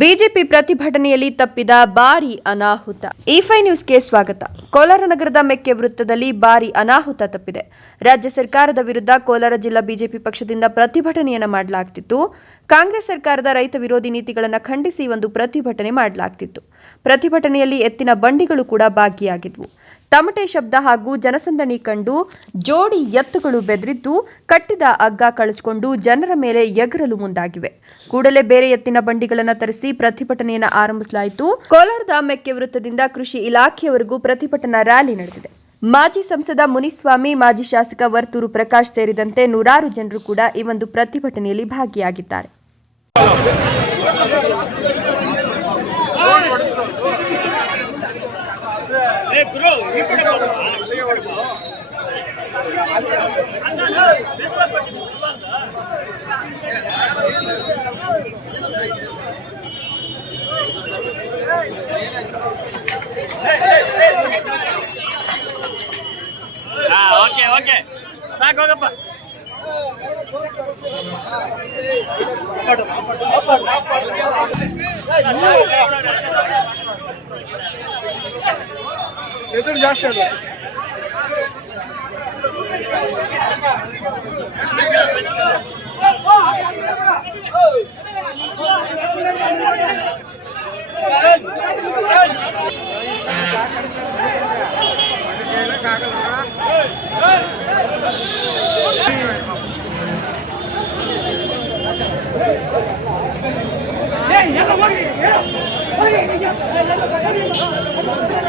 BJP ಪ್ರತಿಭಟನೆಯಲ್ಲಿ ತಪ್ಪಿದ ಭಾರಿ ಅನಾಹುತ. ಇಫೈ ನ್ಯೂಸ್ಗೆ ಸ್ವಾಗತ. ಕೋಲಾರ ನಗರದ ಮೆಕ್ಕೆ ವೃತ್ತದಲ್ಲಿ ಭಾರಿ ಅನಾಹುತ ತಪ್ಪಿದೆ. ರಾಜ್ಯ ಸರ್ಕಾರದ ವಿರುದ್ಧ ಕೋಲಾರ ಜಿಲ್ಲಾ ಬಿಜೆಪಿ ಪಕ್ಷದಿಂದ ಪ್ರತಿಭಟನೆಯನ್ನು ಮಾಡಲಾಗ್ತಿತ್ತು. ಕಾಂಗ್ರೆಸ್ ಸರ್ಕಾರದ ರೈತ ವಿರೋಧಿ ನೀತಿಗಳನ್ನು ಖಂಡಿಸಿ ಒಂದು ಪ್ರತಿಭಟನೆ ಮಾಡಲಾಗ್ತಿತ್ತು. ಪ್ರತಿಭಟನೆಯಲ್ಲಿ ಎತ್ತಿನ ಬಂಡಿಗಳು ಕೂಡ ಭಾಗಿಯಾಗಿದ್ವು. ತಮಟೆ ಶಬ್ದ ಹಾಗೂ ಜನಸಂದಣಿ ಕಂಡು ಜೋಡಿ ಎತ್ತುಗಳು ಬೆದರಿದ್ದು ಕಟ್ಟಿದ ಅಗ್ಗ ಕಳಚಿಕೊಂಡು ಜನರ ಮೇಲೆ ಎಗರಲು ಮುಂದಾಗಿವೆ. ಕೂಡಲೇ ಬೇರೆ ಎತ್ತಿನ ಬಂಡಿಗಳನ್ನು ತರಿಸಿ ಪ್ರತಿಭಟನೆಯನ್ನು ಆರಂಭಿಸಲಾಯಿತು. ಕೋಲಾರದ ಮೆಕ್ಕೆ ವೃತ್ತದಿಂದ ಕೃಷಿ ಇಲಾಖೆಯವರೆಗೂ ಪ್ರತಿಭಟನಾ ರ್ಯಾಲಿ ನಡೆದಿದೆ. ಮಾಜಿ ಸಂಸದ ಮುನಿಸ್ವಾಮಿ, ಮಾಜಿ ಶಾಸಕ ವರ್ತೂರು ಪ್ರಕಾಶ್ ಸೇರಿದಂತೆ ನೂರಾರು ಜನರು ಕೂಡ ಈ ಒಂದು ಪ್ರತಿಭಟನೆಯಲ್ಲಿ ಭಾಗಿಯಾಗಿದ್ದಾರೆ. ಓಕೆ ಓಕೆ ಸಾಕು ಹೋಗಪ್ಪ ಎದುರು ಜಾಸ್ತಿ ಅಲ್ಲ ಎಲ್ಲ ಹೋಗಿ ಹೋಗಿ